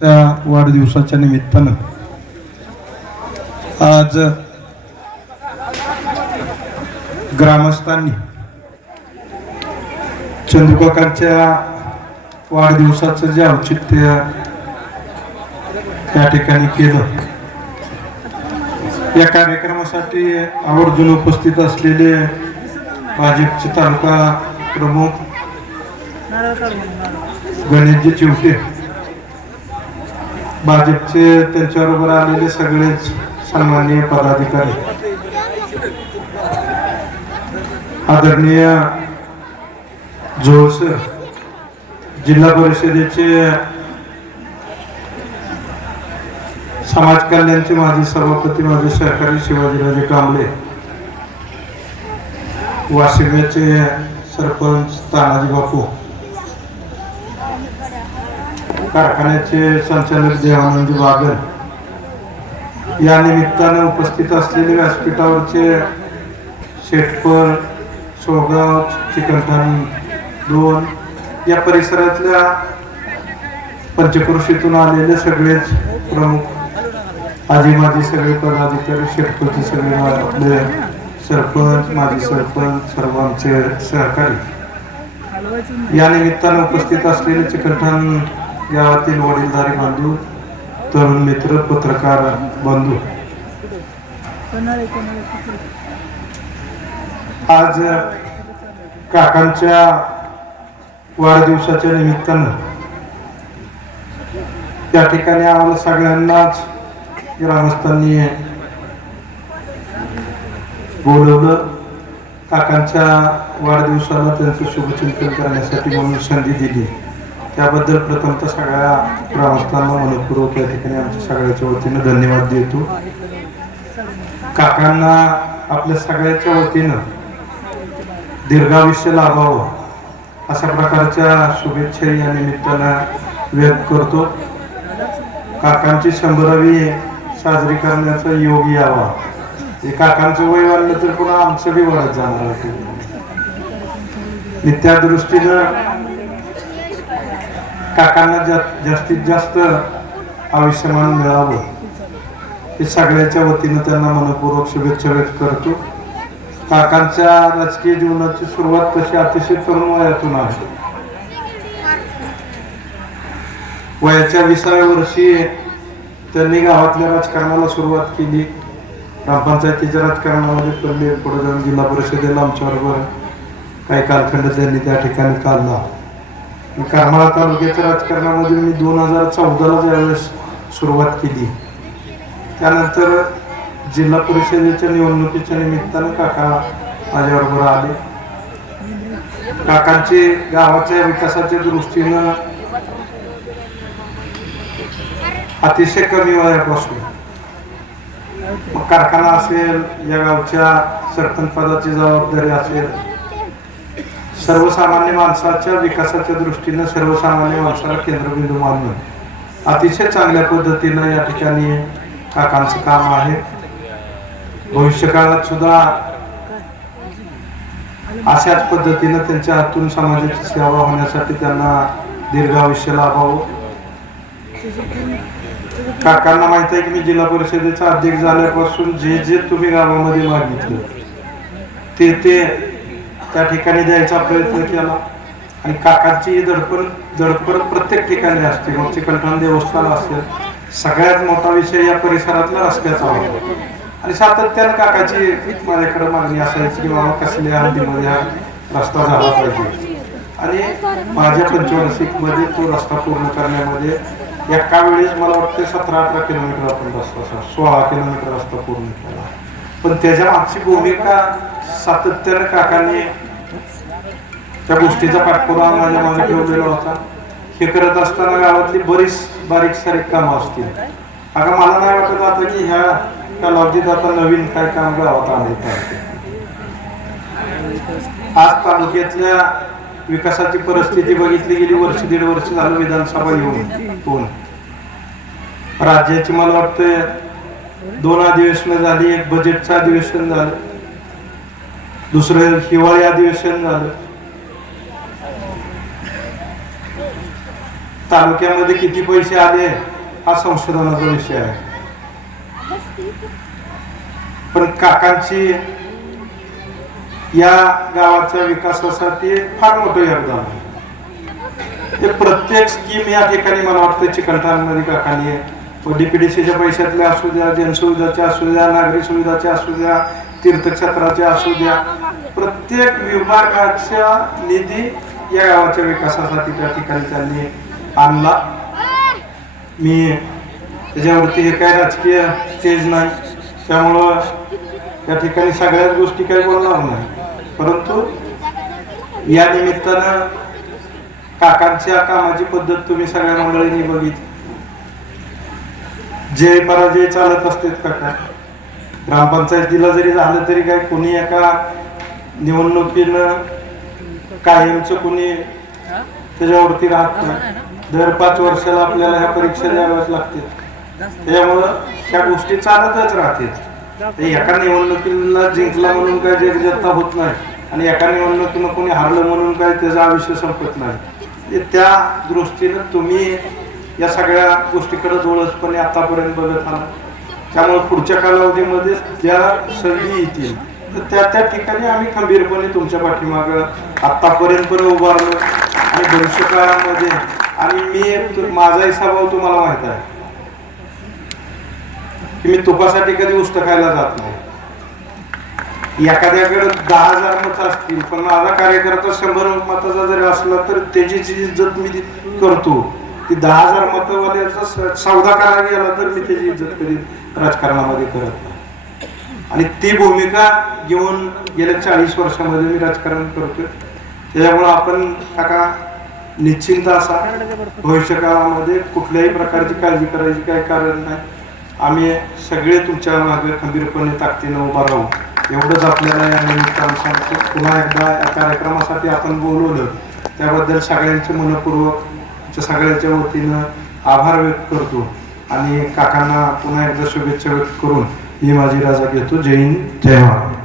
त्या वाढदिवसाच्या निमित्तानं आज ग्रामस्थांनी चंदुकाकांच्या वाढदिवसाचं जे औचित्य त्या ठिकाणी केलं. या कार्यक्रमासाठी आवर्जून उपस्थित असलेले भाजपचे तालुका प्रमुख गणेशजी चिवटे भाजपचे त्यांच्याबरोबर आलेले सगळेच सन्माननीय पदाधिकारी. आदरणीय जोस जिल्हा परिषदेचे समाज कल्याणचे माजी सभापती माझे सहकारी शिवाजीराजे कांबळे वाशिम्याचे सरपंच तानाजी बापू कारखान्याचे संचालक देवानंद बागल या निमित्तानं उपस्थित असलेले व्यासपीठावरचे शेटपर सोगाव चिकलठाण दोन या परिसरातल्या पंचक्रोशीतून आलेले सगळेच प्रमुख आजी माजी सगळे पदाधिकारी शेतकरी सगळे आपले सरपंच माजी सरपंच सर्व आमचे सहकारी. या निमित्तानं उपस्थित असलेले चिकलठाण गावातील वडीलधारी बांधू तरुण मित्र पत्रकार बंधू. आज काकांच्या वाढदिवसाच्या निमित्तानं त्या ठिकाणी आम्हाला सगळ्यांनाच ग्रामस्थांनी बोलवलं. काकांच्या वाढदिवसाला त्यांचं शुभचिंतन करण्यासाठी म्हणून संधी दिली. त्याबद्दल प्रथमतः सगळ्या ग्रामस्थांना मनपूर्वक या ठिकाणी आमच्या सगळ्याच्या वतीनं धन्यवाद देतो. काकांना आपल्या सगळ्याच्या वतीनं दीर्घायुष्य लाभावं अशा प्रकारच्या शुभेच्छा या निमित्तानं व्यक्त करतो. काकांची शंभरावी साजरी करण्याचा योग यावा. हे काकांचं वय वाढलं तर पुन्हा आमचं बी वाढत जाणार आहे. आणि त्या दृष्टीनं काकांना जा- जास्तीत जास्त आयुष्यमान मिळावं. हे सगळ्याच्या वतीनं त्यांना मनपूर्वक शुभेच्छा व्यक्त करतो. काकांच्या राजकीय जीवनाची सुरुवात तशी अतिशय तरुण वयातून आहे. वयाच्या विसाव्या वर्षी त्यांनी गावातल्या राजकारणाला सुरुवात केली. ग्रामपंचायतीच्या राजकारणामध्ये पडले पुढे जाऊन जिल्हा परिषदेला आमच्याबरोबर काही कालखंड त्यांनी त्या ठिकाणी काढला. करमाळा तालुक्याच्या राजकारणामध्ये मी दोन हजार चौदाला ज्यावेळेस सुरुवात केली त्यानंतर जिल्हा परिषदेच्या निवडणुकीच्या निमित्तानं काका माझ्याबरोबर आले काकांचे गावाच्या विकासाच्या दृष्टीनं अतिशय कमी वयापासून. मग कारखाना असेल या गावच्या सरपंच पदाची जबाबदारी असेल सर्वसामान्य माणसाच्या विकासाच्या दृष्टीनं सर्वसामान्य माणसाला केंद्रबिंदू मानून अतिशय चांगल्या पद्धतीनं या ठिकाणी काकांचं काम आहे. भविष्यकाळात सुद्धा अशाच पद्धतीनं त्यांच्या हातून समाजाची सेवा होण्यासाठी त्यांना दीर्घ आयुष्य लाभावं. काकांना माहीत आहे की मी जिल्हा परिषदेचा अध्यक्ष झाल्यापासून जे जे तुम्ही गावामध्ये मागितलं ते ते त्या ठिकाणी द्यायचा प्रयत्न केला. आणि काकांची धडपड धडपड प्रत्येक ठिकाणी असते. मग चिकलठाण देवस्थान असेल सगळ्यात मोठा विषय या परिसरातला रस्त्याचा होता. आणि सातत्यानं काकाची माझ्याकडे मागणी असायची की बाबा कसल्या हद्दीमध्ये हा रस्ता झाला पाहिजे. आणि माझ्या पंचवार्षिकमध्ये तो रस्ता पूर्ण करण्यामध्ये एका वेळेस मला वाटतं सतरा अठरा किलोमीटर आपण रस्ता सोळा किलोमीटर रस्ता पूर्ण केला. पण त्याच्या मागची भूमिका सातत्यानं काकांनी त्या गोष्टीचा पाठपुरावा माझ्या मागे ठेवलेला होता. हे करत असताना गावातली बरीच बारीक सारीक कामं असतील. अगं मला नाही वाटत आता की ह्या कालावधीत आता नवीन काय काम गावात आले आज तालुक्यातल्या विकासाची परिस्थिती बघितली गेली वर्ष दीड वर्ष झालं विधानसभा येऊन कोण राज्याची मला वाटतं दोन अधिवेशन झाली एक बजेटचं अधिवेशन झालं. दुसरं हिवाळी अधिवेशन झालं तालुक्यामध्ये किती पैसे आले हा संशोधनाचा विषय आहे. पण काकांची या गावाच्या विकासासाठी फार मोठं योगदान आहे. प्रत्येक स्कीम या ठिकाणी मला वाटतं चिकलठाणमध्ये काकांनी डीपीडीसीच्या पैशातल्या असू द्या जनसुविधाच्या असू द्या नागरी सुविधाच्या असू द्या तीर्थक्षेत्राच्या असू द्या प्रत्येक विभागाच्या निधी या गावाच्या विकासासाठी त्या ठिकाणी त्यांनी आणला. मी त्याच्यावरती हे काय राजकीय स्टेज नाही त्यामुळं त्या ठिकाणी सगळ्याच गोष्टी काही बोलणार नाही. परंतु या निमित्तानं काकांच्या कामाची पद्धत तुम्ही सगळ्या मंडळींनी बघितली. जय पराजय चालत असतात काका ग्रामपंचायतीला जरी झालं तरी काय कोणी एका निवडणुकीनं कायमचं कोणी त्याच्यावरती राहत नाही. दर पाच वर्षाला आपल्याला ह्या परीक्षा द्याव्याच लागतील. त्याच्यामुळं ह्या गोष्टी चालतच राहतील. एका निवडणुकीला जिंकला म्हणून काय जगजत्ता होत नाही आणि एका निवडणुकीनं कोणी हारलं म्हणून काय त्याचा आयुष्य संपत नाही. त्या दृष्टीनं तुम्ही या सगळ्या गोष्टीकडे डोळसपणे आतापर्यंत बघत आला त्यामुळे पुढच्या कालावधीमध्ये ज्या संधी येतील. तर त्या त्या ठिकाणी आम्ही खंबीरपणे तुमच्या पाठीमागं आत्तापर्यंत पण उभारलो. आणि भविष्यकाळामध्ये आणि मी माझाही स्वभाव तुम्हाला माहीत आहे. की मी तुपासाठी कधी उष्ट खायला जात नाही. एखाद्याकडे दहा हजार मत असतील पण माझा कार्यकर्ता शंभर मताचा जरी असला तर त्याची जी इज्जत मी करतो. की दहा हजार मतवाल्याचा स- सौदा करायला गेला तर मी त्याची इज्जत कधी राजकारणामध्ये करत नाही. आणि ती भूमिका घेऊन गेल्या चाळीस वर्षामध्ये मी राजकारण करतोय. त्याच्यामुळं आपण काका निश्चिंत असा. भविष्यकाळामध्ये कुठल्याही प्रकारची काळजी करायची काही कारण नाही. आम्ही सगळे तुमच्या मागे खंबीरपणे ताकदीनं उभा राहू. एवढंच आपल्याला या निमित्तानं सांगतो. पुन्हा एकदा या कार्यक्रमासाठी आपण बोलवलं. त्याबद्दल सगळ्यांचे मनपूर्वक आमच्या सगळ्याच्या वतीनं आभार व्यक्त करतो आणि काकांना पुन्हा एकदा शुभेच्छा व्यक्त करून मी माझी राजा घेतो. जय हिंद जय महाराज.